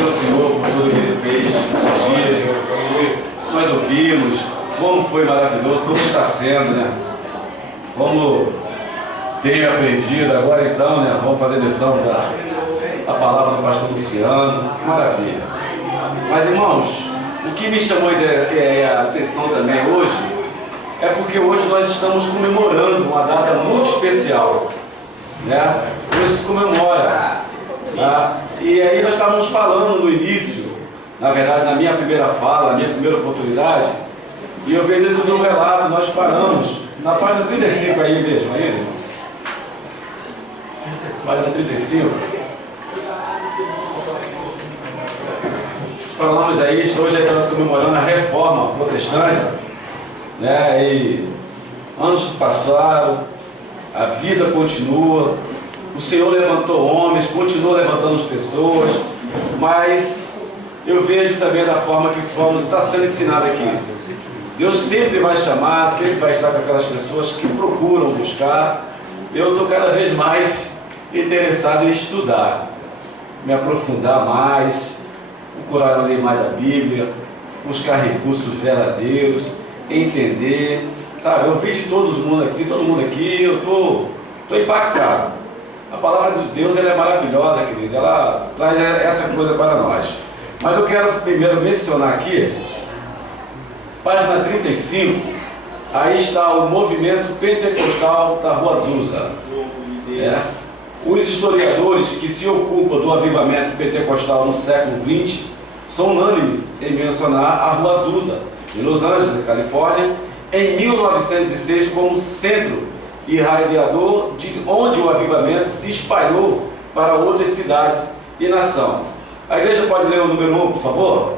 agradecer ao Senhor por tudo que Ele fez esses dias. Nós ouvimos como foi maravilhoso, como está sendo, né? Como tenho aprendido agora então, né? Vamos fazer lição da palavra do pastor Luciano. Que maravilha. Mas, irmãos, o que me chamou a atenção também hoje é porque hoje nós estamos comemorando uma data muito especial, né? Hoje se comemora, tá? E aí nós estávamos falando no início, na verdade na minha primeira fala, na minha primeira oportunidade, e eu vejo dentro de um relato, nós paramos na página 35 aí mesmo, ainda. Página 35. Falamos aí, hoje estamos comemorando a reforma protestante, né? E anos passaram, a vida continua, o Senhor levantou homens, continua levantando as pessoas, mas eu vejo também da forma que está sendo ensinado aqui. Deus sempre vai chamar, sempre vai estar com aquelas pessoas que procuram buscar. Eu estou cada vez mais interessado em estudar, me aprofundar mais, procurar ler mais a Bíblia, buscar recursos verdadeiros, entender, sabe? Eu vi de todo mundo aqui, eu estou impactado. A palavra de Deus ela é maravilhosa, querido, ela traz essa coisa para nós. Mas eu quero primeiro mencionar aqui, página 35, aí está o movimento pentecostal da Rua Azusa. Os historiadores que se ocupam do avivamento pentecostal no século XX são unânimes em mencionar a Rua Azusa, em Los Angeles, Califórnia, em 1906 como centro irradiador de onde o avivamento se espalhou para outras cidades e nação. A igreja pode ler o número 1, por favor?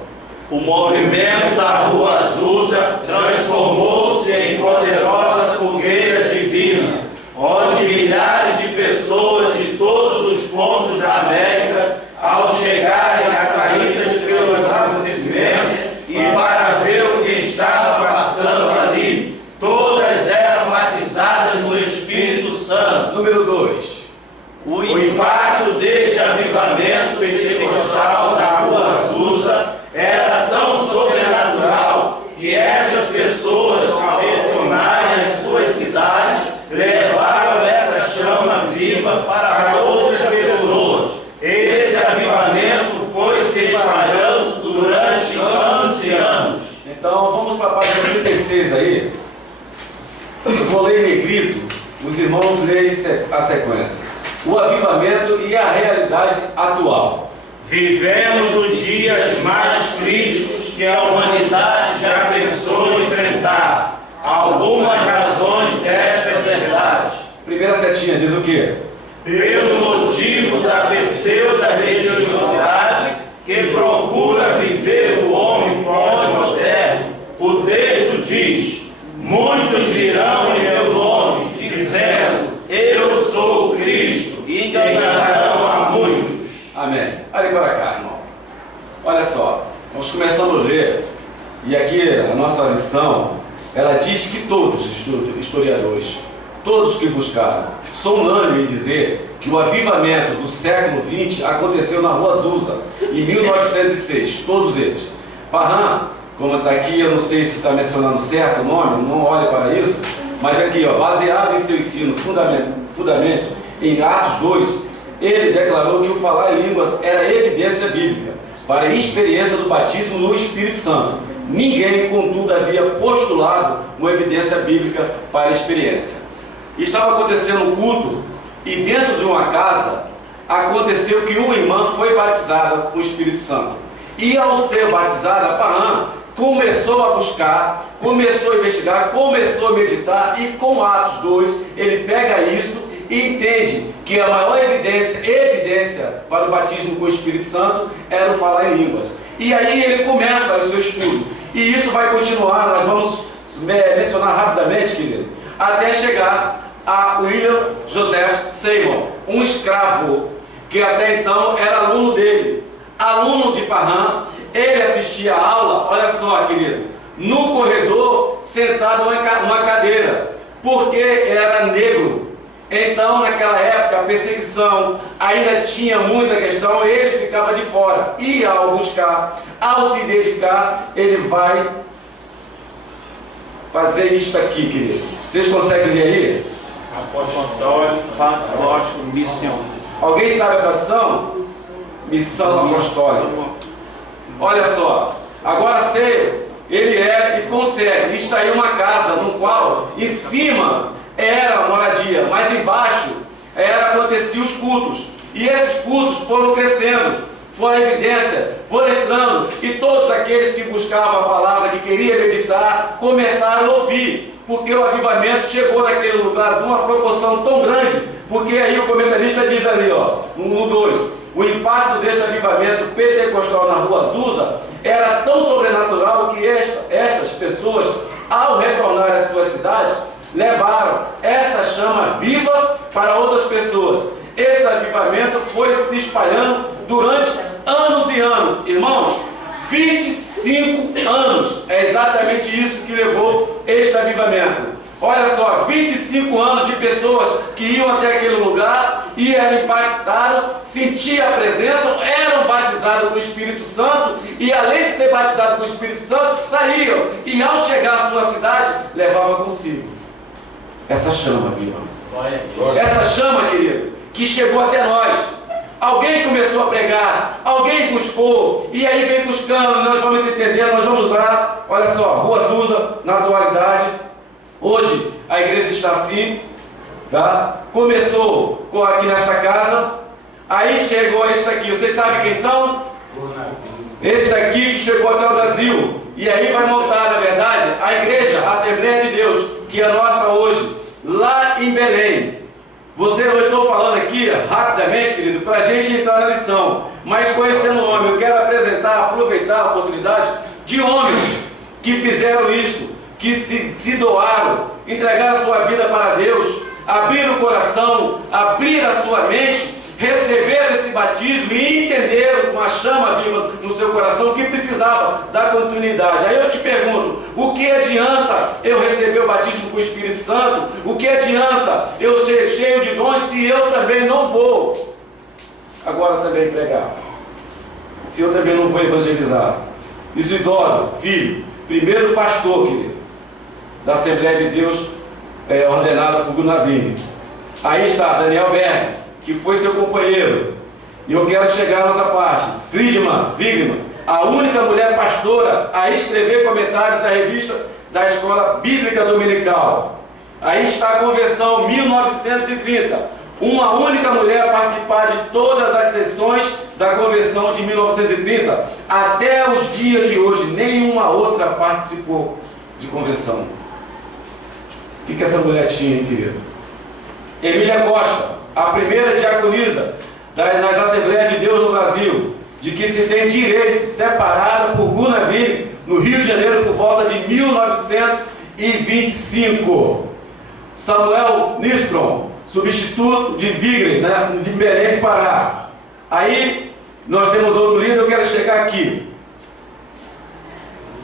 O movimento da Rua Azusa transformou-se em poderosa fogueira divina, onde milhares de pessoas de todos os pontos da América, ao chegarem atraídas pelos acontecimentos e para ver o que estava passando ali, todas eram batizadas no Espírito Santo. Número 2. O impacto deste avivamento pentecostal da Rua Azusa era tão sobrenatural que essas pessoas, ao retornarem às suas cidades, levaram essa chama viva para outras pessoas. Esse avivamento foi se espalhando durante anos e anos. Então vamos para a página 36 aí. Eu vou ler em negrito, os irmãos leem a sequência. O avivamento e a realidade atual. Vivemos os dias mais críticos que a humanidade já pensou enfrentar. Algumas razões desta verdade. Primeira setinha diz o quê? Pelo motivo da pseudo-religiosidade que procura viver o homem pós-moderno, o texto diz: muitos virão em meu nome, dizendo, eu sou o Cristo, e enganarão a muitos. Amém. Olha para cá, irmão. Olha só, nós começamos a ler, e aqui a nossa lição, ela diz que todos os historiadores, todos que buscaram, são unânimes em dizer que o avivamento do século XX aconteceu na Rua Azusa, em 1906, todos eles. Parham, como está aqui, eu não sei se está mencionando certo o nome, não olhe para isso, mas aqui, ó, baseado em seu ensino fundamento em Atos 2, ele declarou que o falar em línguas era evidência bíblica para a experiência do batismo no Espírito Santo. Ninguém, contudo, havia postulado uma evidência bíblica para a experiência. Estava acontecendo um culto e dentro de uma casa aconteceu que uma irmã foi batizada com o Espírito Santo. E ao ser batizada, Parham começou a buscar, começou a investigar, começou a meditar, e com Atos 2 ele pega isso e entende que a maior evidência para o batismo com o Espírito Santo era o falar em línguas. E aí ele começa o seu estudo, e isso vai continuar, nós vamos mencionar rapidamente, querido, até chegar a William Joseph Seymour, um escravo que até então era aluno dele, aluno de Parham. Ele assistia a aula, olha só, querido, no corredor, sentado numa cadeira, porque era negro, Então, naquela época, a perseguição ainda tinha muita questão, ele ficava de fora. E ao buscar, ao se dedicar, ele vai fazer isto aqui, querido. Vocês conseguem ler aí? Apostólico, apóstolo, missão. Alguém sabe a tradução? Missão apostólica. Olha só, agora sei, ele e consegue extrair uma casa no qual em cima era a moradia, mas embaixo aconteciam os cultos. E esses cultos foram crescendo, foram a evidência, foram entrando, e todos aqueles que buscavam a palavra, que queriam meditar, começaram a ouvir, porque o avivamento chegou naquele lugar de uma proporção tão grande, porque aí o comentarista diz ali, ó, no 2, o impacto deste avivamento pentecostal na Rua Azusa era tão sobrenatural que estas pessoas, ao retornar às suas cidades, levaram essa chama viva para outras pessoas. Esse avivamento foi se espalhando durante anos e anos. Irmãos, 25 anos é exatamente isso que levou este avivamento. Olha só, 25 anos de pessoas que iam até aquele lugar e eram impactadas, sentiam a presença, eram batizadas com o Espírito Santo e, além de ser batizadas com o Espírito Santo, saíam e, ao chegar à sua cidade, levavam consigo essa chama viva. Essa chama, querido, que chegou até nós. Alguém começou a pregar, alguém buscou, e aí vem buscando, nós vamos entender, nós vamos lá. Olha só, Rua Azusa, na atualidade. Hoje a igreja está assim, tá? Começou aqui nesta casa, aí chegou este aqui. Vocês sabem quem são? Este aqui que chegou até o Brasil. E aí vai montar, na verdade, a igreja, a Assembleia de Deus, que é nossa hoje, lá em Belém. Eu estou falando aqui rapidamente, querido, para a gente entrar na lição. Mas conhecendo o homem, eu quero aproveitar a oportunidade de homens que fizeram isto, que se doaram, entregaram a sua vida para Deus, abriram o coração, abriram a sua mente, receberam esse batismo e entenderam com a chama viva no seu coração que precisava dar continuidade. Aí eu te pergunto, o que adianta eu receber o batismo com o Espírito Santo? O que adianta eu ser cheio de dons se eu também não vou agora também pregar? Se eu também não vou evangelizar? Isidoro, filho, primeiro pastor, querido, da Assembleia de Deus, ordenado por Gunavini. Aí está Daniel Berg, que foi seu companheiro. E eu quero chegar nessa parte. Friedman Wigman, a única mulher pastora a escrever comentários da revista da Escola Bíblica Dominical. Aí está a convenção 1930. Uma única mulher a participar de todas as sessões da convenção de 1930. Até os dias de hoje, nenhuma outra participou de convenção. O que essa mulher tinha, hein, querido? Emília Costa, a primeira diaconisa nas Assembleias de Deus no Brasil, de que se tem direito, separada por Gunavini, no Rio de Janeiro, por volta de 1925. Samuel Nistrom, substituto de Vigre, né, de Belém do Pará. Aí, nós temos outro livro, eu quero chegar aqui.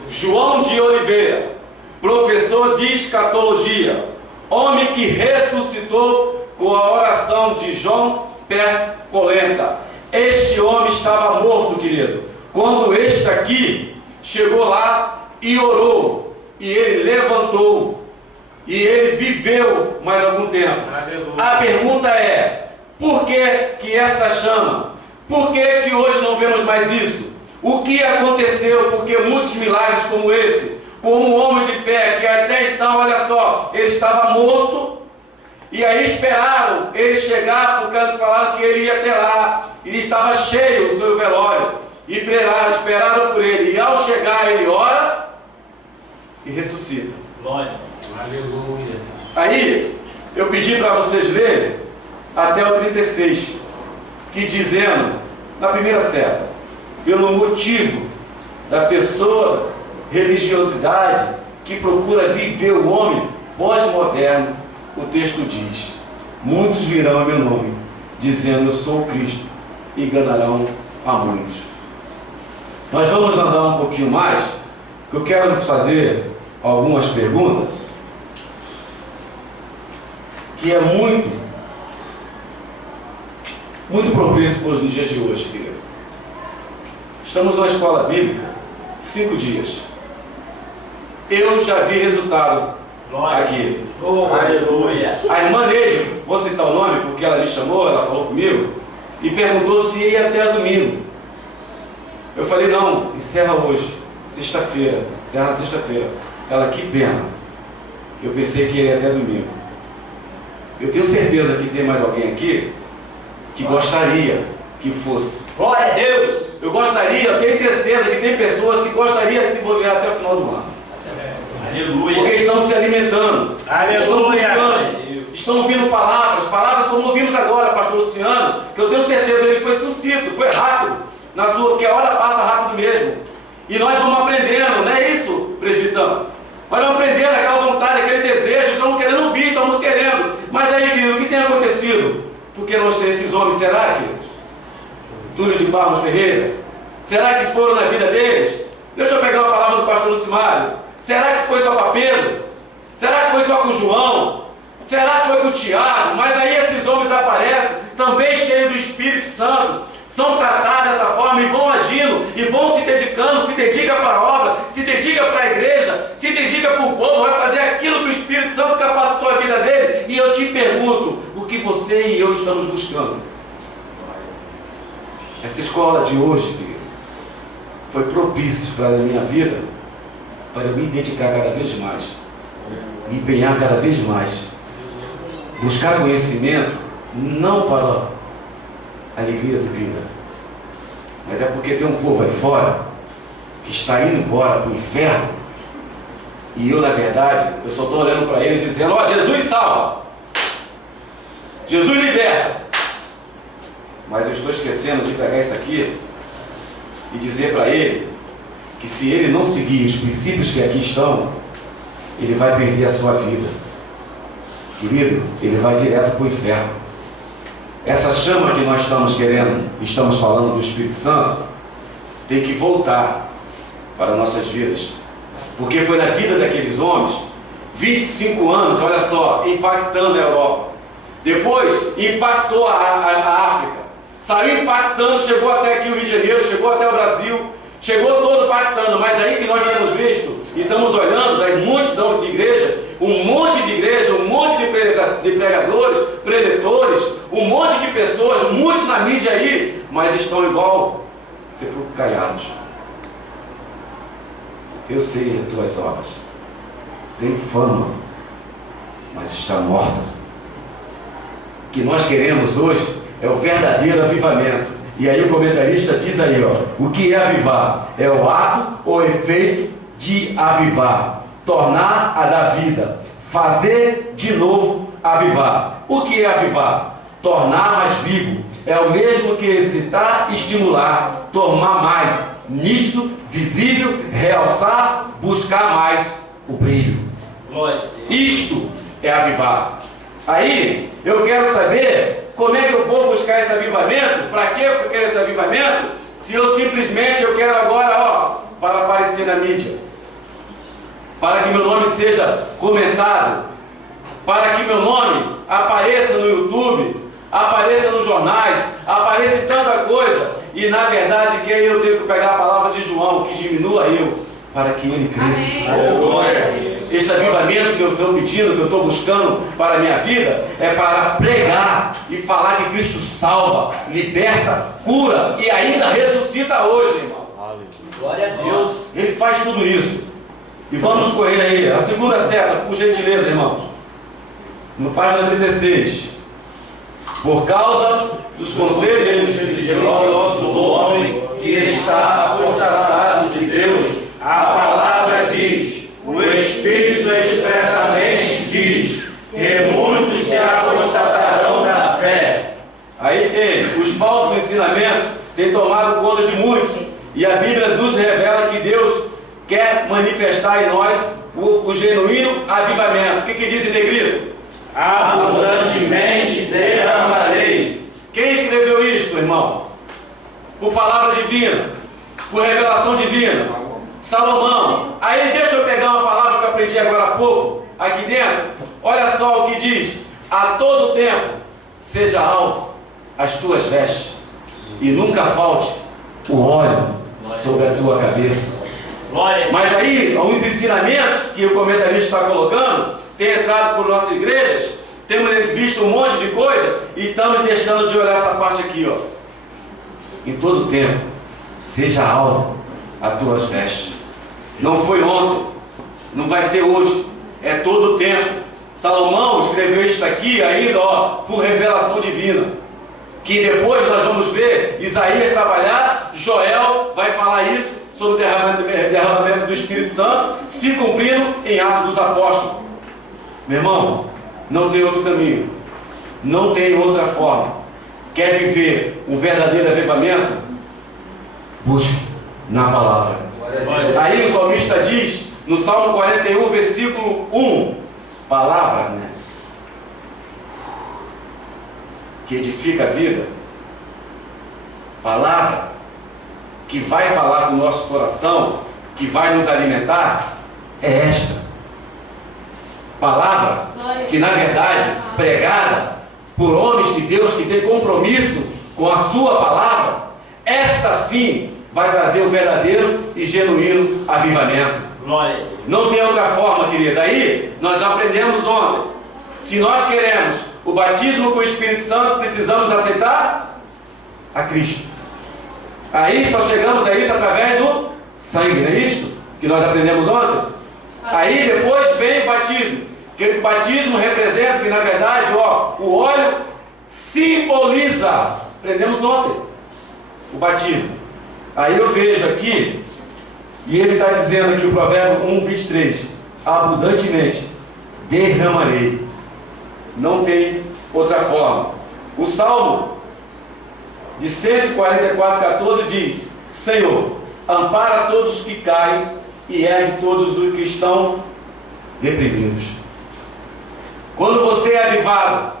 João de Oliveira, professor de escatologia, homem que ressuscitou com a oração de João Percolenta. Este homem estava morto, querido, quando este aqui chegou lá e orou, e ele levantou, e ele viveu mais algum tempo. A pergunta é, por que esta chama? Por que hoje não vemos mais isso? O que aconteceu? Porque muitos milagres como esse, como um homem de fé, que até então, olha só, ele estava morto, e aí esperaram ele chegar, porque falaram que ele ia até lá, e estava cheio o seu velório, e esperaram por ele, e ao chegar ele ora e ressuscita. Glória. Aleluia. Aí, eu pedi para vocês lerem até o 36, que dizendo, na primeira seta, pelo motivo da pessoa, religiosidade, que procura viver o homem pós-moderno, o texto diz, muitos virão a meu nome, dizendo eu sou o Cristo, e enganarão a muitos. Nós vamos andar um pouquinho mais, que eu quero fazer algumas perguntas, que é muito muito propício para os dias de hoje, querido. Estamos numa escola bíblica, 5 dias. Eu já vi resultado aqui. Aleluia. A irmã Neide, vou citar o nome porque ela me chamou, ela falou comigo e perguntou se ia até domingo. Eu falei, não, encerra hoje, sexta-feira, encerra na sexta-feira. Ela, que pena. Eu pensei que ia até domingo. Eu tenho certeza que tem mais alguém aqui que gostaria que fosse. Glória a Deus. Eu gostaria, eu tenho certeza que tem pessoas que gostariam de se envolver até o final do ano. Aleluia. Porque estão se alimentando, estão buscando, estão ouvindo palavras como ouvimos agora, pastor Luciano, que eu tenho certeza ele foi sucinto, foi rápido, porque a hora passa rápido mesmo. E nós vamos aprendendo, não é isso, presbitano? Nós vamos aprendendo aquela vontade, aquele desejo, estamos querendo ouvir, estamos querendo. Mas aí, querido, o que tem acontecido? Porque nós temos esses homens, será, queridos? Túlio de Barros Ferreira, será que foram na vida deles? Deixa eu pegar a palavra do pastor Lucimário. Será que foi só com Pedro? Será que foi só com João? Será que foi com o Tiago? Mas aí esses homens aparecem, também cheios do Espírito Santo, são tratados dessa forma e vão agindo, e vão se dedicando, se dedica para a obra, se dedica para a igreja, se dedica para o povo, vai fazer aquilo que o Espírito Santo capacitou a vida dele. E eu te pergunto, o que você e eu estamos buscando? Essa escola de hoje, querido, foi propício para a minha vida, para eu me dedicar cada vez mais, me empenhar cada vez mais, buscar conhecimento, não para a alegria do vida, mas é porque tem um povo aí fora que está indo embora para o inferno, e eu, na verdade, eu só estou olhando para ele dizendo, ó, Jesus salva, Jesus liberta, mas eu estou esquecendo de pegar isso aqui e dizer para ele que se ele não seguir os princípios que aqui estão, ele vai perder a sua vida. Querido, ele vai direto para o inferno. Essa chama que nós estamos querendo, estamos falando do Espírito Santo, tem que voltar para nossas vidas. Porque foi na vida daqueles homens, 25 anos, olha só, impactando a Europa. Depois, impactou a África. Saiu impactando, chegou até aqui o Rio de Janeiro, chegou até o Brasil, chegou todo impactando, mas aí que nós temos visto e estamos olhando, aí multidão de igreja, um monte de pregadores, preletores, um monte de pessoas, muitos na mídia aí, mas estão igual sepulcros caiados. Eu sei as tuas obras, tem fama, mas está morta. O que nós queremos hoje é o verdadeiro avivamento. E aí o comentarista diz aí, ó, o que é avivar? É o ato ou efeito de avivar, tornar a dar vida, fazer de novo avivar. O que é avivar? Tornar mais vivo. É o mesmo que excitar, estimular, tornar mais nítido, visível, realçar, buscar mais o brilho. Isto é avivar. Aí eu quero saber como é que eu vou buscar esse avivamento. Para que eu quero esse avivamento? Se eu simplesmente eu quero agora, ó, para aparecer na mídia, para que meu nome seja comentado, para que meu nome apareça no YouTube, apareça nos jornais, apareça em tanta coisa, e na verdade que eu tenho que pegar a palavra de João, que diminua eu, para que ele cresça. Esse avivamento que eu estou pedindo, que eu estou buscando para a minha vida, é para pregar e falar que Cristo salva, liberta, cura e ainda ressuscita hoje, irmão. Glória a Deus. Ele faz tudo isso. E vamos correr aí, a segunda seta, por gentileza, irmãos. No página 36. Por causa dos conselhos religiosos do homem que está apostatado de Deus, a palavra diz, o Espírito expressamente diz, que muitos se apostatarão da fé. Aí tem, os falsos ensinamentos têm tomado conta de muitos. E a Bíblia nos revela que Deus quer manifestar em nós o genuíno avivamento. O que diz em negrito? Abundantemente derramarei. Quem escreveu isto, irmão? Por palavra divina, por revelação divina. Salomão. Aí deixa eu pegar uma palavra que eu aprendi agora há pouco, aqui dentro. Olha só o que diz: a todo tempo, seja alvo as tuas vestes e nunca falte o óleo sobre a tua cabeça. Mas aí, alguns ensinamentos que o comentarista está colocando, tem entrado por nossas igrejas, temos visto um monte de coisa e estamos deixando de olhar essa parte aqui, ó. Em todo tempo, seja alvo as tuas vestes. Não foi ontem, não vai ser hoje, é todo o tempo. Salomão escreveu isso aqui ainda, ó, por revelação divina. Que depois nós vamos ver Isaías trabalhar, Joel vai falar isso sobre o derramamento do Espírito Santo, se cumprindo em Atos dos Apóstolos. Meu irmão, não tem outro caminho, não tem outra forma. Quer viver um verdadeiro avivamento? Busque na palavra. Aí o salmista diz, no Salmo 41, versículo 1, palavra, né? Que edifica a vida, palavra que vai falar com o nosso coração, que vai nos alimentar, é esta palavra que, na verdade, pregada por homens de Deus que têm compromisso com a sua palavra, esta sim vai trazer o verdadeiro e genuíno avivamento. Não tem outra forma, querida. Aí nós aprendemos ontem, se nós queremos o batismo com o Espírito Santo, precisamos aceitar a Cristo. Aí só chegamos a isso através do sangue, não é isso que nós aprendemos ontem? Aí depois vem o batismo, que o batismo representa que, na verdade, ó, o óleo simboliza, aprendemos ontem, o batismo. Aí eu vejo aqui, e ele está dizendo aqui o provérbio 1:23, abundantemente derramarei. Não tem outra forma. O Salmo de 144:14 diz: Senhor, ampara todos os que caem e ergue todos os que estão deprimidos. Quando você é avivado,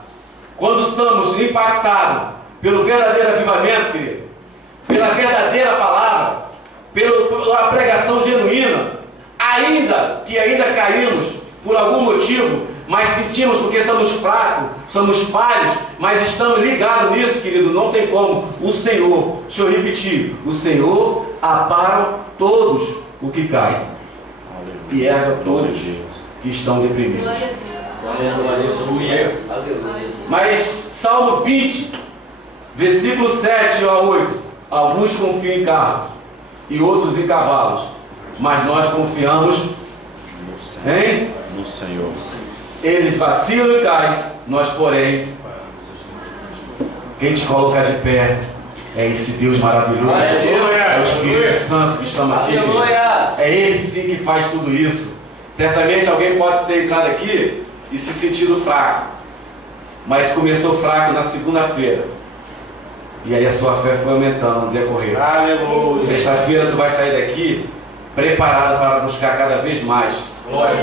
quando somos impactados pelo verdadeiro avivamento, querido, pela verdadeira palavra, pela pregação genuína, ainda caímos por algum motivo, mas sentimos porque somos fracos, somos falhos, mas estamos ligados nisso, querido, não tem como. O Senhor, deixa eu repetir, o Senhor ampara todos os que caem e erga todos que estão deprimidos. Mas Salmo 20, versículo 7 a 8, alguns confiam em carros e outros em cavalos, mas nós confiamos no Senhor. Eles vacilam e caem, nós, porém, quem te colocar de pé é esse Deus maravilhoso, é o Espírito Santo que estamos aqui. É Ele sim que faz tudo isso. Certamente alguém pode ter entrado aqui e se sentido fraco, mas começou fraco na segunda-feira, e aí a sua fé foi aumentando no decorrer. Aleluia. Sexta-feira tu vai sair daqui preparado para buscar cada vez mais,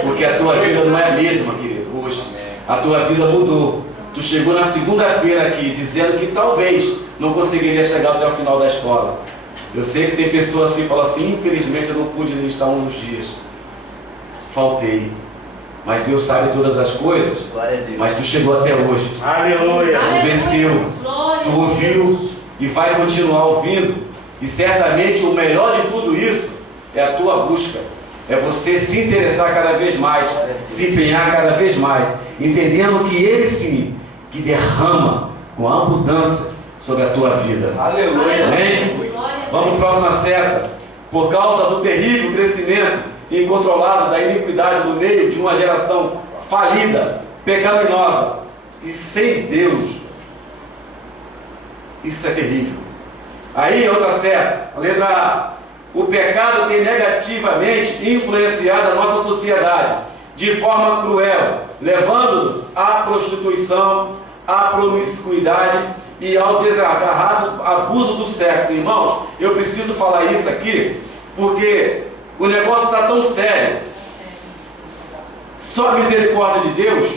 porque a tua vida não é a mesma, querido, hoje. A tua vida mudou. Tu chegou na segunda-feira aqui dizendo que talvez não conseguiria chegar até o final da escola. Eu sei que tem pessoas que falam assim: infelizmente eu não pude estar um dos dias, faltei. Mas Deus sabe todas as coisas. Mas tu chegou até hoje. Aleluia. Tu venceu, tu ouviu e vai continuar ouvindo. E certamente o melhor de tudo isso é a tua busca. É você se interessar cada vez mais, se empenhar cada vez mais, entendendo que Ele sim, que derrama com abundância sobre a tua vida. Aleluia. Amém? Vamos para a próxima seta. Por causa do terrível crescimento incontrolado da iniquidade no meio de uma geração falida, pecaminosa e sem Deus. Isso é terrível. Aí outra seta, a letra A. O pecado tem negativamente influenciado a nossa sociedade de forma cruel, levando-nos à prostituição, à promiscuidade e ao desagarrado abuso do sexo. Irmãos, eu preciso falar isso aqui, porque o negócio está tão sério. Só a misericórdia de Deus,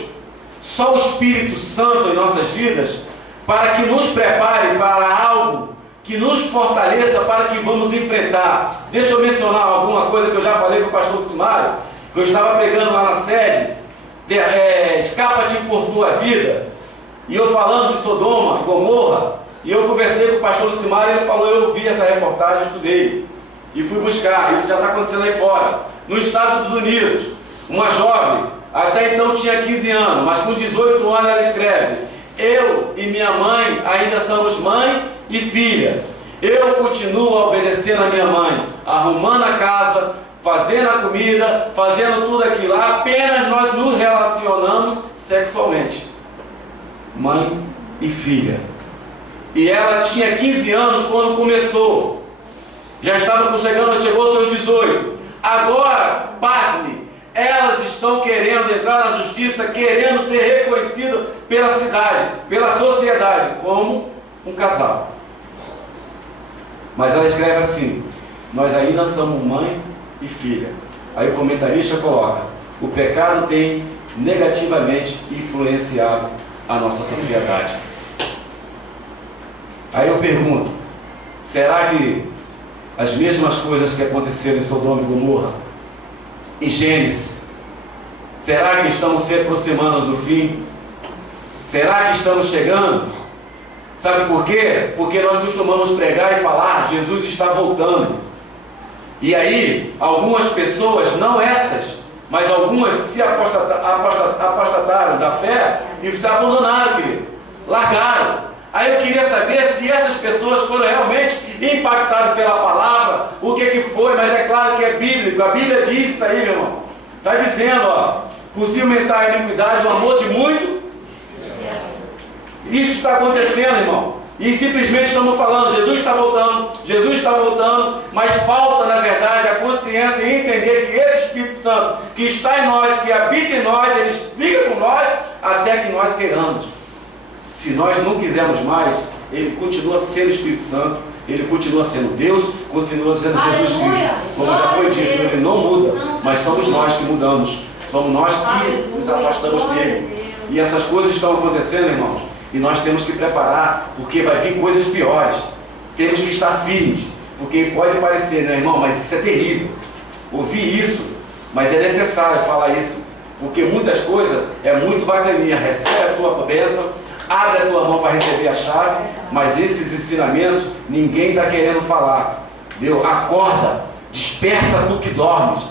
só o Espírito Santo em nossas vidas, para que nos prepare para algo que nos fortaleça para que vamos enfrentar. Deixa eu mencionar alguma coisa que eu já falei com o pastor Simário, que eu estava pregando lá na sede, escapa-te por tua vida, e eu falando de Sodoma, Gomorra, E eu conversei com o pastor Lucimar e ele falou, eu vi essa reportagem, estudei. E fui buscar, isso já está acontecendo aí fora. No Estados Unidos, uma jovem, até então tinha 15 anos, mas com 18 anos ela escreve: eu e minha mãe ainda somos mãe e filha. Eu continuo obedecendo a minha mãe, arrumando a casa, fazendo a comida, fazendo tudo aquilo. Apenas nós nos relacionamos sexualmente. Mãe e filha. E ela tinha 15 anos quando começou. Já estava chegou aos seus 18. Agora, pasme, elas estão querendo entrar na justiça, querendo ser reconhecidas pela cidade, pela sociedade, como um casal. Mas ela escreve assim: nós ainda somos mãe e filha. Aí o comentarista coloca: o pecado tem negativamente influenciado a nossa sociedade. Aí eu pergunto: será que as mesmas coisas que aconteceram em Sodoma e Gomorra, em Gênesis, será que estamos se aproximando do fim? Será que estamos chegando? Sabe por quê? Porque nós costumamos pregar e falar: Jesus está voltando. E aí, algumas pessoas, não essas, mas algumas se apostataram da fé e se abandonaram, querido. Largaram. Aí eu queria saber se essas pessoas foram realmente impactadas pela palavra, o que foi, mas é claro que é bíblico. A Bíblia diz isso aí, meu irmão. Está dizendo, ó, possivelmente a iniquidade, o amor de muito. Isso está acontecendo, irmão. E simplesmente estamos falando: Jesus está voltando, mas falta, na verdade, a consciência e entender que esse Espírito Santo que está em nós, que habita em nós, ele fica com nós até que nós queiramos. Se nós não quisermos mais, ele continua sendo Espírito Santo, ele continua sendo Deus, continua sendo Jesus Cristo. Como já foi dito, ele não muda, mas somos nós que mudamos. Somos nós que nos afastamos dele. E essas coisas estão acontecendo, irmãos. E nós temos que preparar, porque vai vir coisas piores. Temos que estar firmes, porque pode parecer, né, irmão, mas isso é terrível. Ouvir isso, mas é necessário falar isso, porque muitas coisas é muito bacaninha. Recebe a tua bênção, abre a tua mão para receber a chave, mas esses ensinamentos ninguém está querendo falar. Deus, acorda, desperta tu que dormes.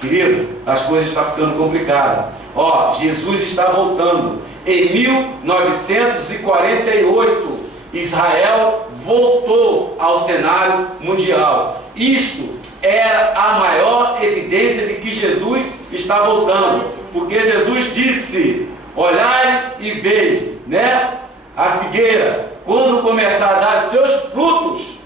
Querido, as coisas estão ficando complicadas. Ó, Jesus está voltando. Em 1948, Israel voltou ao cenário mundial. Isto era a maior evidência de que Jesus está voltando, porque Jesus disse: olhai e veja, né? A figueira, quando começar a dar seus frutos,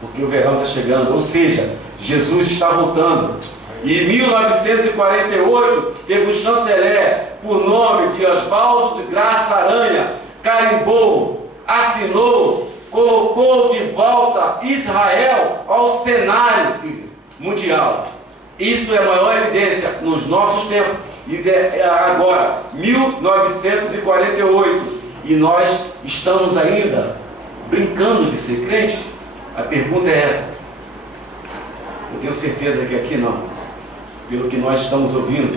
porque o verão está chegando. Ou seja, Jesus está voltando. E em 1948 teve um chanceler por nome de Oswaldo de Graça Aranha, carimbou, assinou, colocou de volta Israel ao cenário mundial. Isso é a maior evidência nos nossos tempos. E agora, 1948, e nós estamos ainda brincando de ser crente? A pergunta é essa. Eu tenho certeza que aqui não. Pelo que nós estamos ouvindo,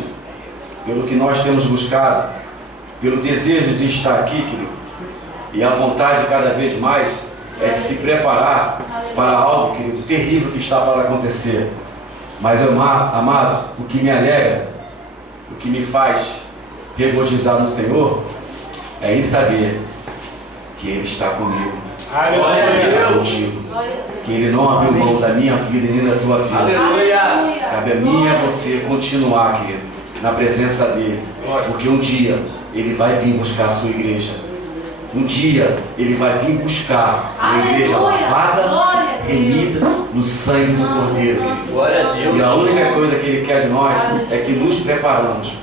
pelo que nós temos buscado, pelo desejo de estar aqui, querido, e a vontade cada vez mais é de se preparar para algo, querido, terrível que está para acontecer. Mas, amados, o que me alegra, o que me faz regozijar no Senhor, é em saber que Ele está comigo. Glória a Deus. Que Ele não abriu mão da minha vida e nem da tua vida. Aleluia. Cabe a mim e a você continuar, querido, na presença dEle. Porque um dia Ele vai vir buscar a sua igreja. Um dia Ele vai vir buscar uma igreja lavada, remida no sangue do Cordeiro. Glória a Deus. E a única coisa que Ele quer de nós é que nos preparamos,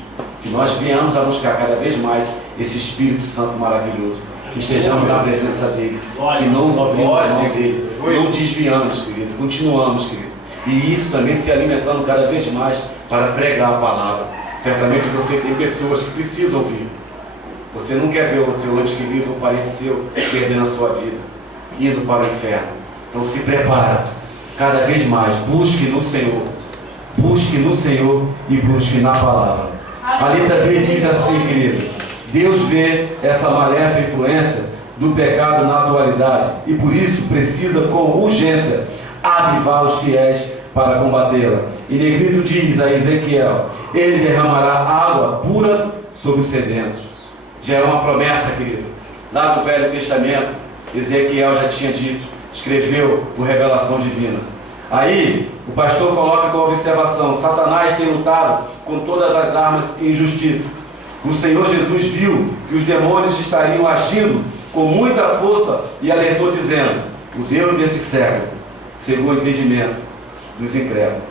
que nós venhamos a buscar cada vez mais esse Espírito Santo maravilhoso, que estejamos na presença dEle, que não abrimos a mão dEle, não desviamos, querido, continuamos, querido. E isso também se alimentando cada vez mais para pregar a palavra. Certamente você tem pessoas que precisam ouvir. Você não quer ver o seu ente querido, um parente seu, perdendo a sua vida, indo para o inferno. Então se prepara, cada vez mais, busque no Senhor e busque na palavra. A letra B diz assim, querido: Deus vê essa maléfica influência do pecado na atualidade e por isso precisa com urgência avivar os fiéis para combatê-la. E Negrito diz a Ezequiel: ele derramará água pura sobre os sedentos. Já é uma promessa, querido. Lá do Velho Testamento, Ezequiel já tinha dito, escreveu por revelação divina. Aí, o pastor coloca com observação: Satanás tem lutado com todas as armas em justiça. O Senhor Jesus viu que os demônios estariam agindo com muita força e alertou dizendo: o Deus desse século cegou o entendimento dos incrédulos.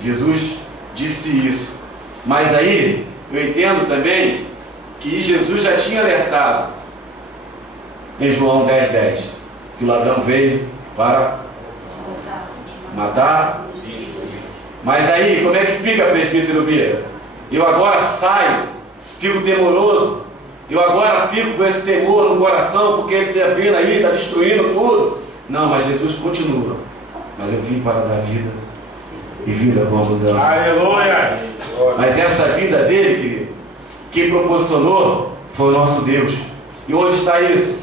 Jesus disse isso. Mas aí, eu entendo também que Jesus já tinha alertado em João 10:10, que o ladrão veio para matar. Mas aí, como é que fica, presbítero Bira? Eu agora saio, fico temoroso, eu agora fico com esse temor no coração, porque ele está vindo aí, está destruindo tudo. Não, mas Jesus continua. Mas eu vim para dar vida, e vida com abundância. Aleluia! Mas essa vida dele, querido, quem proporcionou foi o nosso Deus. E onde está isso?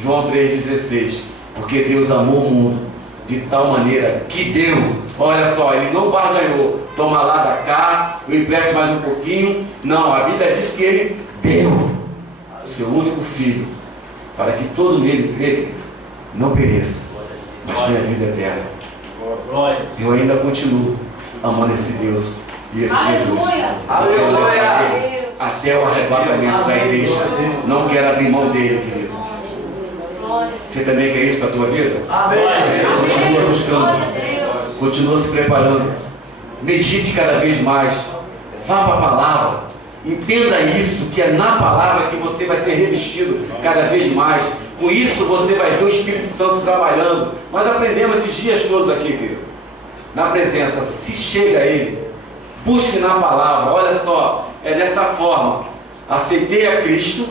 João 3,16. Porque Deus amou o mundo de tal maneira que deu. Olha só, ele não barganhou. Toma lá da cá, eu empresto mais um pouquinho. Não, a Bíblia diz que ele deu o seu único filho, para que todo nele crê, não pereça, mas tenha vida eterna. Eu ainda continuo amando esse Deus e esse Jesus. Aleluia! Até o arrebatamento da igreja. Não quero abrir mão dele, querido. Você também quer isso para a tua vida? Continua buscando. Continua se preparando. Medite cada vez mais. Vá para a palavra. Entenda isso, que é na palavra que você vai ser revestido cada vez mais. Com isso você vai ver o Espírito Santo trabalhando. Nós aprendemos esses dias todos aqui, querido. Na presença, se chega a Ele, busque na palavra. Olha só, é dessa forma. Aceitei a Cristo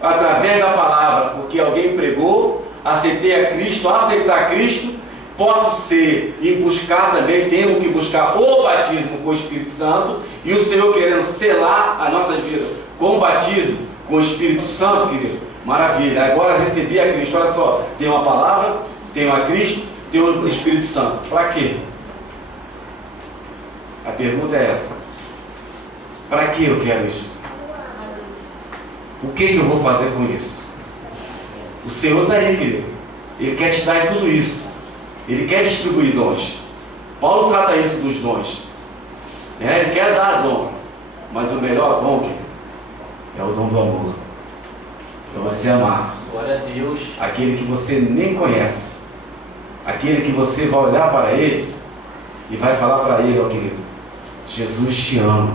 através da palavra, porque alguém pregou. Aceitei a Cristo, aceitar Cristo, posso ser e buscar também, temos que buscar o batismo com o Espírito Santo, e o Senhor querendo selar as nossas vidas com o batismo com o Espírito Santo, querido. Maravilha, agora recebi a Cristo. Olha só, tenho a palavra, tenho a Cristo, tenho o Espírito Santo. Para quê? A pergunta é essa: para que eu quero isso? O que eu vou fazer com isso? O Senhor está aí, querido. Ele quer te dar em tudo isso. Ele quer distribuir dons. Paulo trata isso dos dons. Ele quer dar dom. Mas o melhor dom, querido, é o dom do amor. É você amar. Glória a Deus. Aquele que você nem conhece. Aquele que você vai olhar para ele e vai falar para ele: ó querido, Jesus te ama.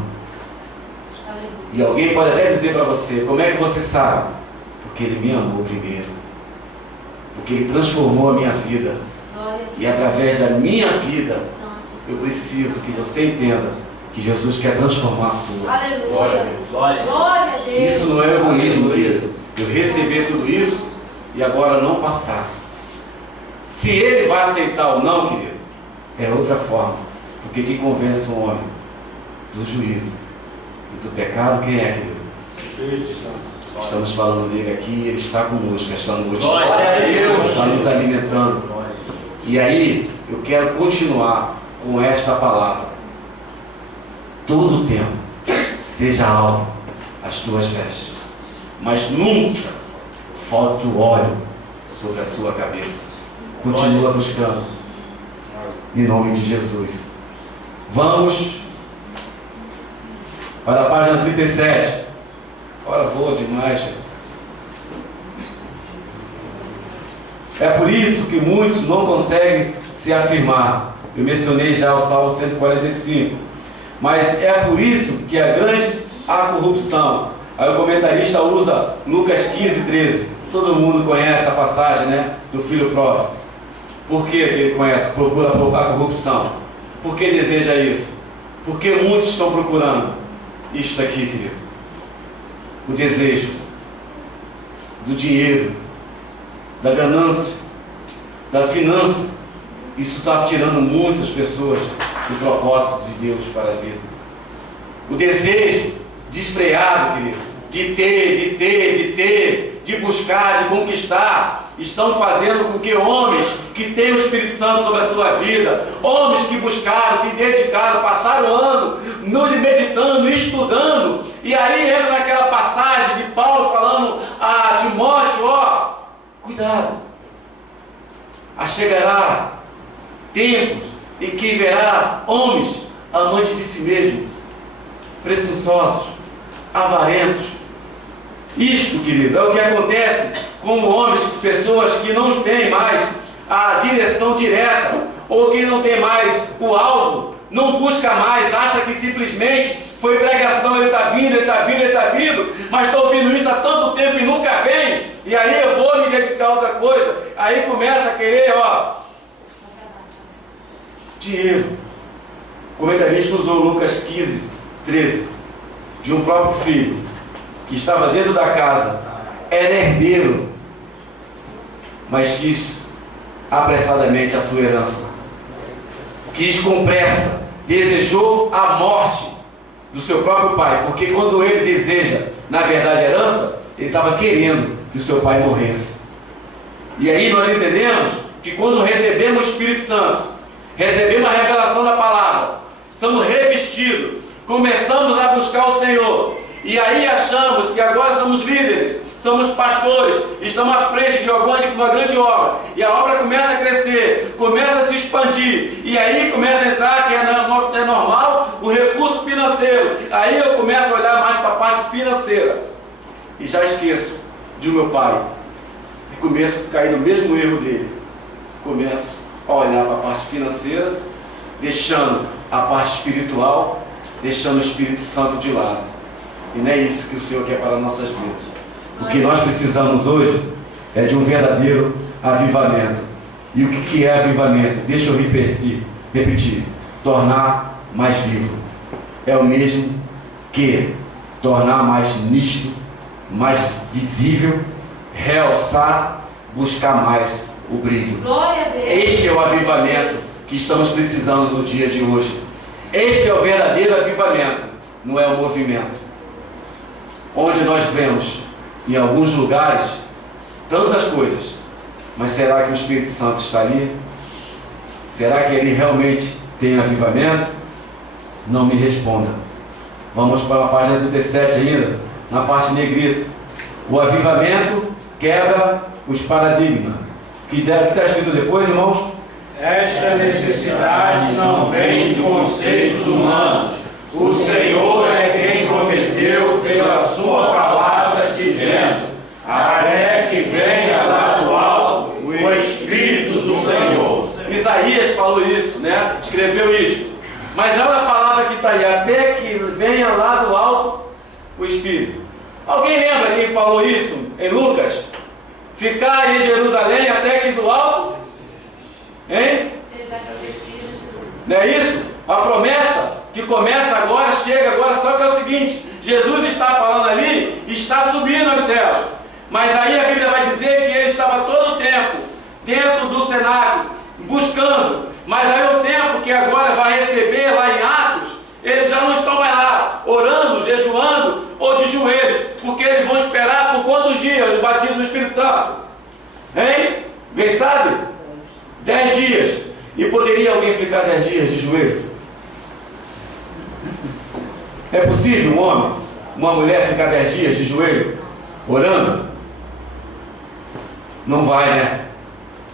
E alguém pode até dizer para você: como é que você sabe? Porque ele me amou primeiro. Porque ele transformou a minha vida. E através da minha vida, eu preciso que você entenda que Jesus quer transformar a sua. Aleluia. Glória a Deus. Isso não é egoísmo, querido. Eu receber tudo isso e agora não passar. Se ele vai aceitar ou não, querido, é outra forma. Porque quem convence um homem do juízo e do pecado, quem é, querido? Estamos falando dele aqui, ele está conosco esta noite. Glória a Deus. Está nos alimentando. E aí, eu quero continuar com esta palavra. Todo o tempo, seja alto as tuas vestes, mas nunca falte o óleo sobre a sua cabeça. Continua buscando, em nome de Jesus. Vamos para a página 37. Olha, voa demais, gente. É por isso que muitos não conseguem se afirmar. Eu mencionei já o Salmo 145. Mas é por isso que é grande a corrupção. Aí o comentarista usa Lucas 15:13. Todo mundo conhece a passagem, né? Do filho próprio. Por que ele conhece? Procura a corrupção. Por que deseja isso? Porque muitos estão procurando isto aqui, querido. O desejo do dinheiro, da ganância, da finança. Isso está tirando muitas pessoas do propósito de Deus para a vida. O desejo desfreado, querido, de ter, de buscar, de conquistar, estão fazendo com que homens que têm o Espírito Santo sobre a sua vida, homens que buscaram, se dedicaram, passaram o ano meditando, estudando, e aí entra naquela passagem de Paulo falando a Timóteo, ó, cuidado, chegará tempos em que verá homens amantes de si mesmo, presunçosos, avarentos. Isto, querido, é o que acontece com homens, pessoas que não têm mais a direção direta, ou que não tem mais o alvo, não busca mais, acha que simplesmente foi pregação, ele está vindo, mas estou ouvindo isso há tanto tempo e nunca vem, e aí eu vou me dedicar a outra coisa, aí começa a querer, ó, dinheiro. O comentarista usou Lucas 15, 13, de um próprio filho, que estava dentro da casa, era herdeiro, mas quis apressadamente a sua herança, quis com pressa, desejou a morte do seu próprio pai, porque quando ele deseja, na verdade, a herança, ele estava querendo que o seu pai morresse. E aí nós entendemos que quando recebemos o Espírito Santo, recebemos a revelação da palavra, somos revestidos, começamos a buscar o Senhor, e aí achamos que agora somos líderes, somos pastores, estamos à frente de uma grande obra, e a obra começa a crescer, começa a se expandir, e aí começa a entrar, que é normal, o recurso financeiro. Aí eu começo a olhar mais para a parte financeira, e já esqueço de meu pai, e começo a cair no mesmo erro dele, começo a olhar para a parte financeira, deixando a parte espiritual, deixando o Espírito Santo de lado. E não é isso que o Senhor quer para nossas vidas. O que nós precisamos hoje é de um verdadeiro avivamento. E o que é avivamento? Deixa eu repetir. Tornar mais vivo. É o mesmo que tornar mais nítido, mais visível, realçar, buscar mais o brilho. Glória a Deus. Este é o avivamento que estamos precisando no dia de hoje. Este é o verdadeiro avivamento, não é o movimento. Onde nós vemos, em alguns lugares, tantas coisas, mas será que o Espírito Santo está ali? Será que ele realmente tem avivamento? Não me responda. Vamos para a página 37 ainda, na parte negrita. O avivamento quebra os paradigmas. O que está escrito depois, irmãos? Esta necessidade não vem de conceitos humanos. O Senhor é quem prometeu pela sua palavra, dizendo: até que venha lá do alto o Espírito do Senhor. Isaías falou isso, né? Escreveu isso. Mas olha a palavra que está aí: até que venha lá do alto o Espírito. Alguém lembra quem falou isso em Lucas? Ficar em Jerusalém até que do alto? Hein? Não é isso? A promessa que começa agora, chega agora, só que é o seguinte: Jesus está falando ali, está subindo aos céus, mas aí a Bíblia vai dizer que ele estava todo o tempo dentro do cenáculo, buscando, mas aí o tempo que agora vai receber lá em Atos, eles já não estão mais lá, orando, jejuando, ou de joelhos, porque eles vão esperar por quantos dias o batismo do Espírito Santo? Hein? Alguém sabe? 10 dias. E poderia alguém ficar 10 dias de joelho? É possível um homem, uma mulher ficar 10 dias de joelho, orando? Não vai, né?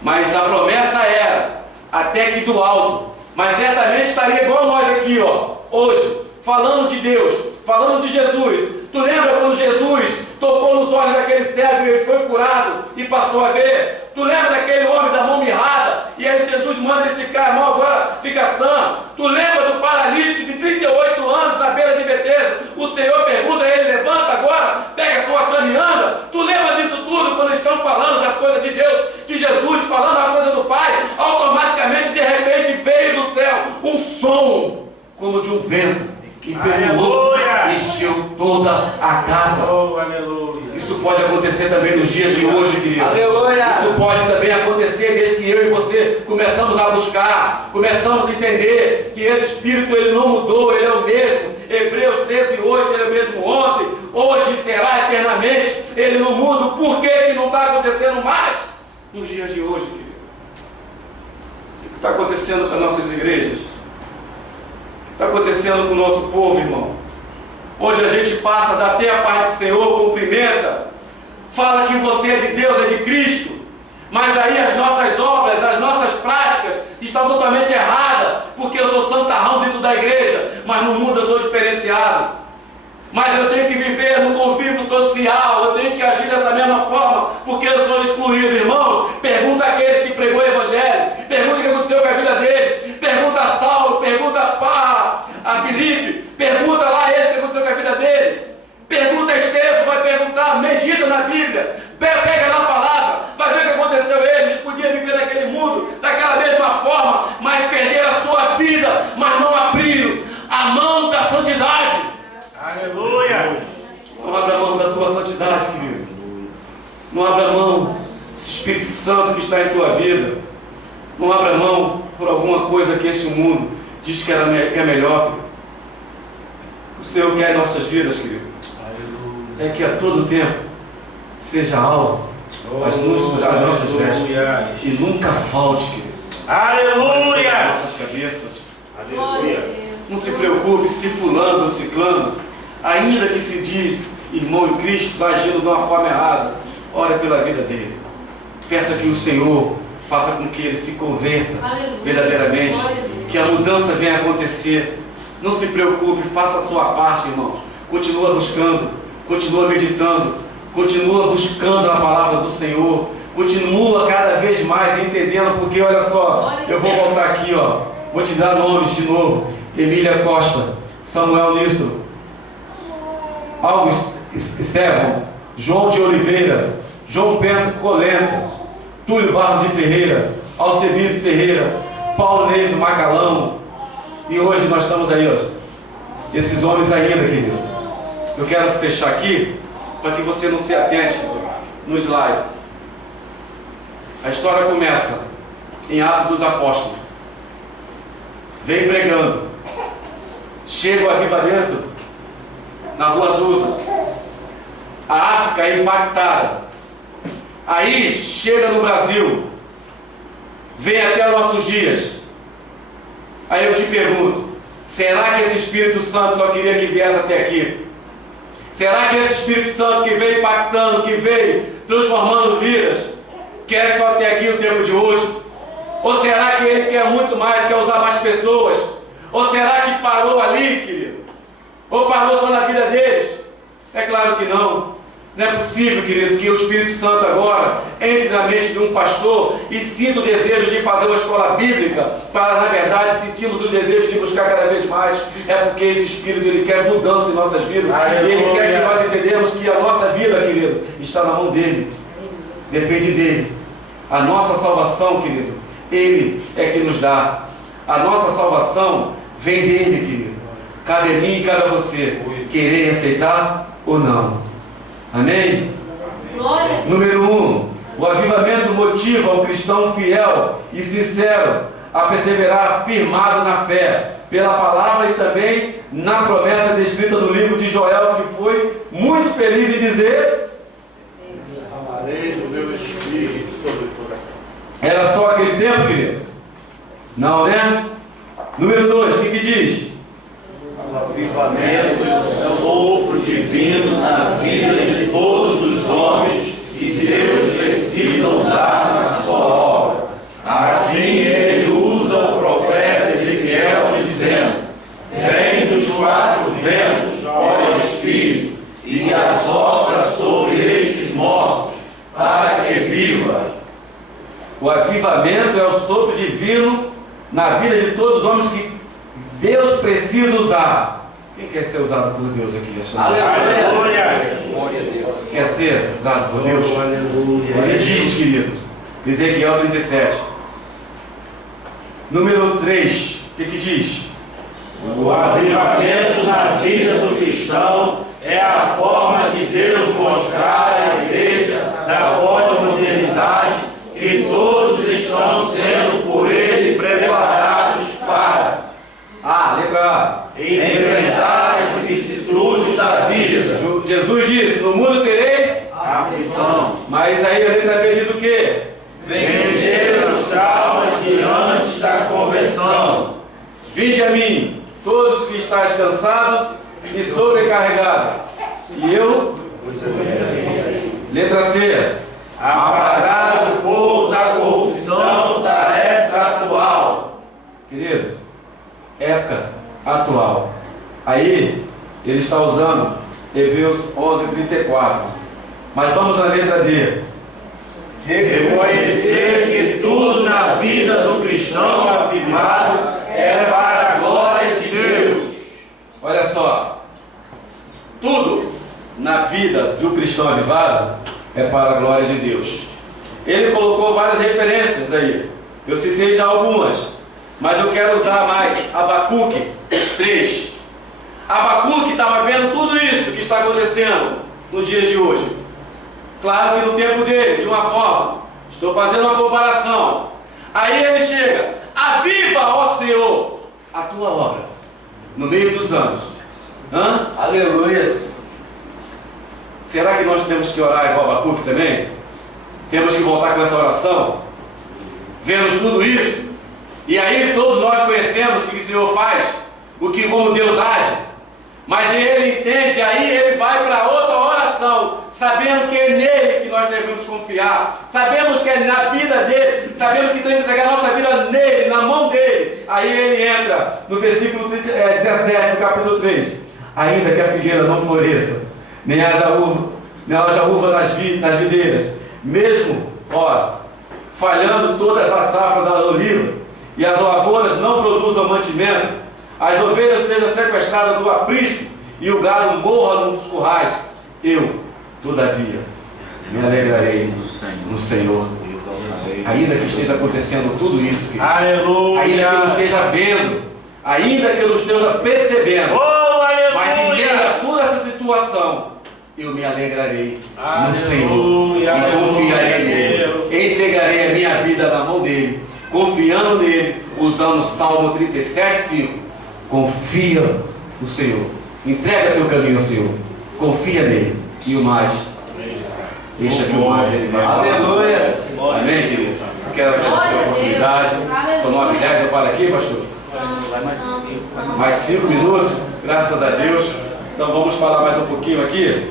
Mas a promessa era, até que do alto. Mas certamente estaria igual nós aqui, ó, hoje, falando de Deus, falando de Jesus. Tu lembra quando Jesus tocou nos olhos daquele cego e ele foi curado e passou a ver? Tu lembra daquele homem da mão mirrada e aí Jesus manda ele esticar a mão, agora fica sã? Tu lembra do paralítico de 38 anos na beira de Betesda? O Senhor pergunta a ele: levanta agora, pega a sua cama e anda. Tu lembra disso tudo quando estão falando das coisas de Deus, de Jesus, falando da coisa do Pai? Automaticamente, de repente, veio do céu um som como de um vento, que pelo encheu toda a casa. Oh, aleluia. Isso Isso pode acontecer também nos dias de hoje, querido. Aleluia! Isso pode também acontecer desde que eu e você começamos a buscar, começamos a entender que esse Espírito ele não mudou, ele é o mesmo. Hebreus 13:8, ele é o mesmo ontem, hoje e será eternamente. Ele não muda. Por que que não está acontecendo mais nos dias de hoje, querido? O que está acontecendo com as nossas igrejas? O que está acontecendo com o nosso povo, irmão? Onde a gente passa, dá até a paz do Senhor, cumprimenta, fala que você é de Deus, é de Cristo, mas aí as nossas obras, as nossas práticas estão totalmente erradas, porque eu sou santarrão dentro da igreja, mas no mundo eu sou diferenciado. Mas eu tenho que viver no convívio social, eu tenho que agir dessa mesma forma, porque eu sou excluído, irmãos. Pergunta àqueles que pregou o Evangelho, pergunta o que aconteceu com a vida deles, pergunta a Saulo, pergunta a Filipe, pergunta lá a eles o que aconteceu com a vida dele, pergunta a Estevão, vai perguntar, medita na Bíblia, pega na palavra, vai ver o que aconteceu a eles. Podia viver naquele mundo, daquela mesma forma, mas perderam a sua vida, mas não abriram a mão da santidade. Aleluia! Não abra mão da tua santidade, querido. Não abra mão desse Espírito Santo que está em tua vida. Não abra mão por alguma coisa que este mundo diz que é melhor. O Senhor quer em nossas vidas, querido. É que a todo tempo seja alvo as nossas vestes e nunca falte, querido. Aleluia! As nossas cabeças. Aleluia! Não se preocupe se fulano ou ciclano, ainda que se diz irmão em Cristo, está agindo de uma forma errada. Ora pela vida dele. Peça que o Senhor faça com que ele se converta verdadeiramente, que a mudança venha a acontecer. Não se preocupe, faça a sua parte, irmãos. Continua buscando, continua meditando, continua buscando a palavra do Senhor, continua cada vez mais entendendo, porque olha só, eu vou voltar aqui, ó, vou te dar nomes de novo: Emília Costa, Samuel Nistro, Augusto Estevão, João de Oliveira, João Pedro Colento, Túlio Barros de Ferreira, Alcemiro Ferreira, Paulo Neves Macalão. E hoje nós estamos aí, ó, esses homens ainda, querido. Eu quero fechar aqui para que você não se atente no slide. A história começa em Atos dos Apóstolos. Vem pregando. Chega o avivamento na Rua Azusa. A África é impactada. Aí chega no Brasil. Vem até os nossos dias. Aí eu te pergunto, será que esse Espírito Santo só queria que viesse até aqui? Será que esse Espírito Santo que veio impactando, que veio transformando vidas, quer só até aqui o tempo de hoje? Ou será que ele quer muito mais, quer usar mais pessoas? Ou será que parou ali, querido? Ou parou só na vida deles? É claro que não. Não é possível, querido, que o Espírito Santo agora entre na mente de um pastor e sinta o desejo de fazer uma escola bíblica para, na verdade, sentirmos o desejo de buscar cada vez mais. É porque esse Espírito, ele quer mudança em nossas vidas. E ele quer que nós entendamos que a nossa vida, querido, está na mão dele. Depende dele. A nossa salvação, querido, ele é que nos dá. A nossa salvação vem dele, querido. Cabe a mim e cabe a você querer aceitar ou não. Amém? Glória. Número 1. O avivamento motiva o cristão fiel e sincero a perseverar firmado na fé, pela palavra e também na promessa descrita no livro de Joel, que foi muito feliz em dizer: Amarei do meu espírito sobre toda a terra. Era só aquele tempo, querido? Não, né? Número 2, o que diz? O avivamento é o sopro divino na vida de todos os homens que Deus precisa usar na sua obra. Assim ele usa o profeta Ezequiel dizendo: vem dos 4 ventos, ó Espírito, e que assopra sobre estes mortos, para que viva. O avivamento é o sopro divino na vida de todos os homens que Deus precisa usar. Quem quer ser usado por Deus aqui? Aleluia! Quer ser usado por Deus? Ele diz, querido, Ezequiel 37. Número 3, o que diz? O avivamento na vida do cristão é a forma de Deus mostrar à igreja da pós-modernidade que todos estão sendo por Ele preparados para letra A. enfrentar as vicissitudes da vida. Jesus disse: no mundo tereis Aflição. Mas aí a letra B diz o quê? Vencer os traumas diante da conversão. Vinde a mim, todos que estáis cansados e sobrecarregados, e eu. Letra C. Apagar o fogo da corrupção da época atual. Querido, época atual. Aí ele está usando Hebreus 11:34. Mas vamos na letra D. Reconhecer que tudo na vida do cristão avivado é para a glória de Deus. Olha só, tudo na vida de um cristão avivado é para a glória de Deus. Ele colocou várias referências aí, eu citei já algumas, mas eu quero usar mais. Abacuque 3. Abacuque estava vendo tudo isso que está acontecendo no dia de hoje. Claro que no tempo dele, de uma forma, estou fazendo uma comparação. Aí ele chega: aviva, ó Senhor, a tua obra no meio dos anos. Aleluias. Será que nós temos que orar igual Abacuque também? Temos que voltar com essa oração? Vemos tudo isso, e aí todos nós conhecemos o que o Senhor faz, como Deus age. Mas ele entende, aí ele vai para outra oração, sabendo que é nele que nós devemos confiar, sabemos que é na vida dele, sabemos que temos que entregar a nossa vida nele, na mão dele. Aí ele entra no versículo 17 do capítulo 3. Ainda que a figueira não floresça, nem haja uva nas videiras, mesmo, falhando todas as safras da oliva, e as lavouras não produzam mantimento, as ovelhas sejam sequestradas do aprisco e o gado morra nos currais, eu, todavia, me alegrarei no Senhor. Ainda que esteja acontecendo tudo isso, querido, Aleluia. ainda que eu não esteja vendo, ainda que eu não esteja percebendo, mas em meio a toda essa situação, eu me alegrarei no Senhor e confiarei nele. Entregarei a minha vida na mão dele, confiando nele, usando o Salmo 37:5. Confia no Senhor, entrega teu caminho ao Senhor, confia nele, e o mais, deixa que o mais ele vai falar. Aleluias. Amém, querido? Quero agradecer a oportunidade. São 9h10, eu paro aqui, pastor? Mais 5 minutos, graças a Deus. Então vamos falar mais um pouquinho aqui.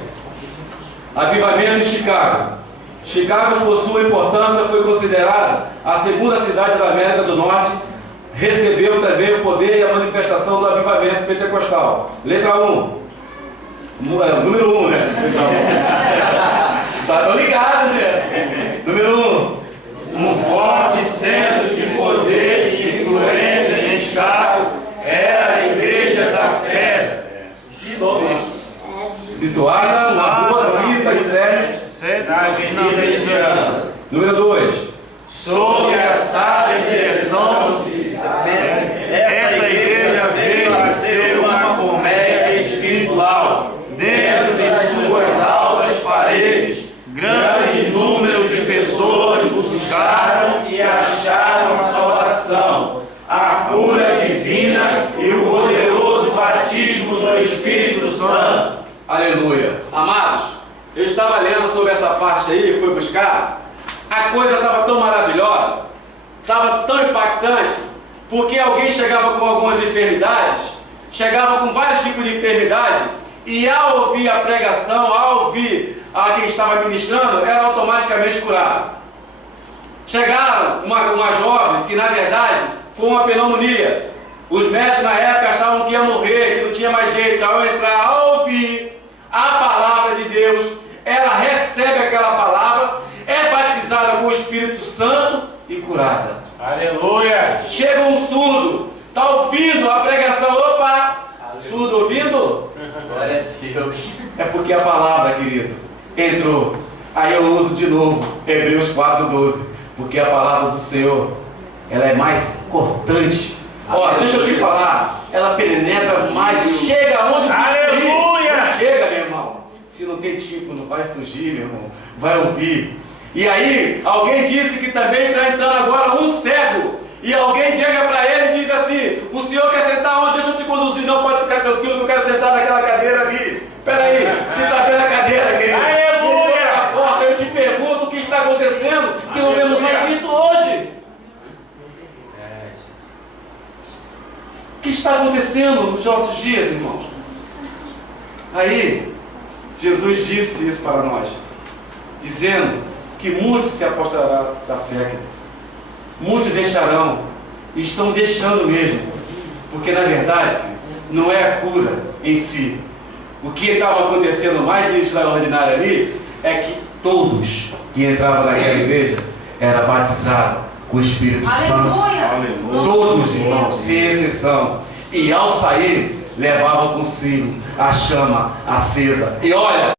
Avivamento em Chicago. Chicago, por sua importância, foi considerada a segunda cidade da América do Norte. Recebeu também o poder e a manifestação do avivamento pentecostal. Letra 1. Número 1, né? Tá ligado, gente? Número 1. Um forte centro de poder e influência em Chicago era a Igreja da Pedra, Situada na rua Rita e Sérgio, na Avenida Indiana. Número 2. Sob a sábia direção de essa igreja veio a ser uma colmeia espiritual. Dentro de suas altas paredes, grandes números de pessoas buscaram e acharam a salvação, a cura divina e o poderoso batismo do Espírito Santo. Aleluia. Amados, eu estava lendo sobre essa parte aí, fui buscar. A coisa estava tão maravilhosa, estava tão impactante, porque alguém chegava com algumas enfermidades, chegava com vários tipos de enfermidade, e ao ouvir a pregação, ao ouvir a quem estava ministrando, era automaticamente curado. Chegaram uma jovem que, na verdade, com uma pneumonia. Os médicos na época achavam que ia morrer, que não tinha mais jeito. Ao entrar, ao ouvir a palavra de Deus, ela recebe aquela palavra, é batizada com o Espírito Santo e curada. Aleluia! Chega um surdo, está ouvindo a pregação, opa! Surdo ouvindo? Glória a Deus. É porque a palavra, querido, entrou. Aí eu uso de novo Hebreus 4:12, porque a palavra do Senhor, ela é mais cortante. Ó, deixa eu te falar, ela penetra mais, chega onde o Aleluia! espinho chega, meu irmão. Se não tem tipo, não vai surgir, meu irmão. Vai ouvir. E aí, alguém disse que também está entrando agora um cego. E alguém chega para ele e diz assim: o senhor quer sentar onde? Deixa eu te conduzir. Não, pode ficar tranquilo que eu quero sentar naquela cadeira ali. Peraí, você está vendo a cadeira, querido? Aleluia! A porta, eu te pergunto o que está acontecendo, que não vemos mais isso hoje. O que está acontecendo nos nossos dias, irmãos? Aí, Jesus disse isso para nós, dizendo que muitos se apostarão da fé, muitos deixarão, e estão deixando mesmo, porque na verdade não é a cura em si. O que estava acontecendo mais de extraordinário ali é que todos que entravam naquela igreja eram batizados com o Espírito Santo. Aleluia. Todos, irmãos, sem exceção. E ao sair, levavam consigo a chama acesa. E olha,